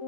Hi,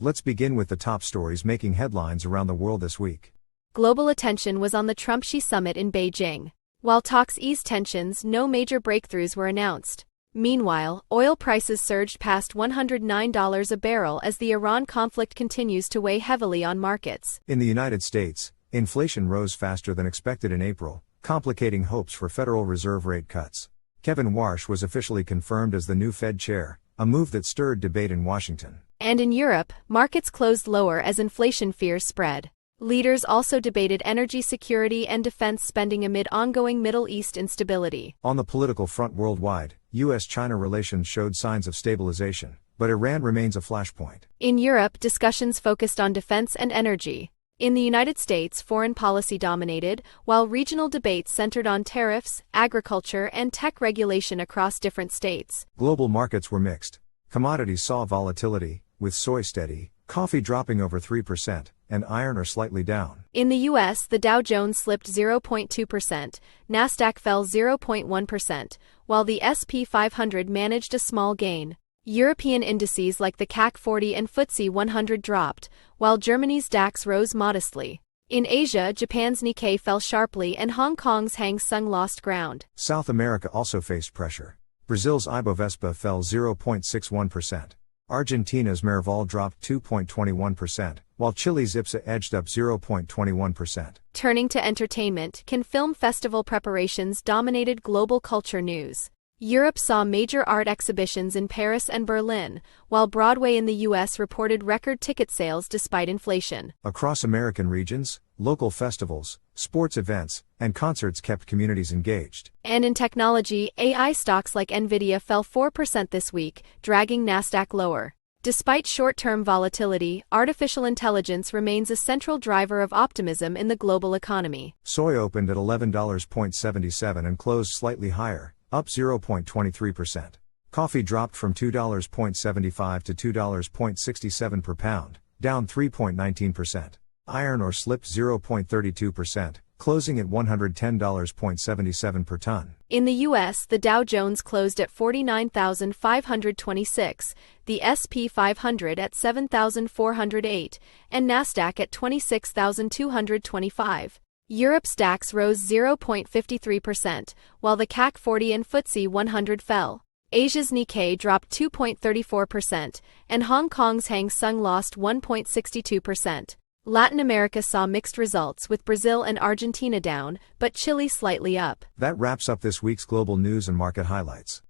let's begin with the top stories making headlines around the world this week. Global attention was on the Trump-Xi summit in Beijing. While talks eased tensions, no major breakthroughs were announced. Meanwhile, oil prices surged past $109 a barrel as the Iran conflict continues to weigh heavily on markets. In the United States, inflation rose faster than expected in April, complicating hopes for Federal Reserve rate cuts. Kevin Warsh was officially confirmed as the new Fed chair, a move that stirred debate in Washington. And in Europe, markets closed lower as inflation fears spread. Leaders also debated energy security and defense spending amid ongoing Middle East instability. On the political front worldwide, U.S.-China relations showed signs of stabilization, but Iran remains a flashpoint. In Europe, discussions focused on defense and energy. In the United States, foreign policy dominated, while regional debates centered on tariffs, agriculture, and tech regulation across different states. Global markets were mixed. Commodities saw volatility, with soy steady, coffee dropping over 3%, and iron are slightly down. In the U.S., the Dow Jones slipped 0.2%, Nasdaq fell 0.1%, while the S&P 500 managed a small gain. European indices like the CAC 40 and FTSE 100 dropped, while Germany's DAX rose modestly. In Asia, Japan's Nikkei fell sharply and Hong Kong's Hang Seng lost ground. South America also faced pressure. Brazil's Ibovespa fell 0.61%. Argentina's Merval dropped 2.21%, while Chile's IPSA edged up 0.21%. Turning to entertainment, Cannes Film Festival preparations dominated global culture news. Europe saw major art exhibitions in Paris and Berlin, while Broadway in the U.S. reported record ticket sales despite inflation. Across American regions, local festivals, sports events, and concerts kept communities engaged. And in technology, AI stocks like Nvidia fell 4% this week, dragging Nasdaq lower. Despite short-term volatility, artificial intelligence remains a central driver of optimism in the global economy. Soy opened at $11.77 and closed slightly higher, up 0.23%. Coffee dropped from $2.75 to $2.67 per pound, down 3.19%. Iron ore slipped 0.32%, closing at $110.77 per ton. In the U.S., the Dow Jones closed at 49,526, the S&P 500 at 7,408, and Nasdaq at 26,225. Europe's DAX rose 0.53%, while the CAC 40 and FTSE 100 fell. Asia's Nikkei dropped 2.34%, and Hong Kong's Hang Seng lost 1.62%. Latin America saw mixed results with Brazil and Argentina down, but Chile slightly up. That wraps up this week's global news and market highlights.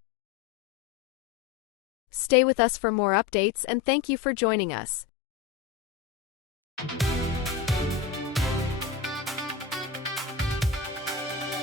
Stay with us for more updates and thank you for joining us.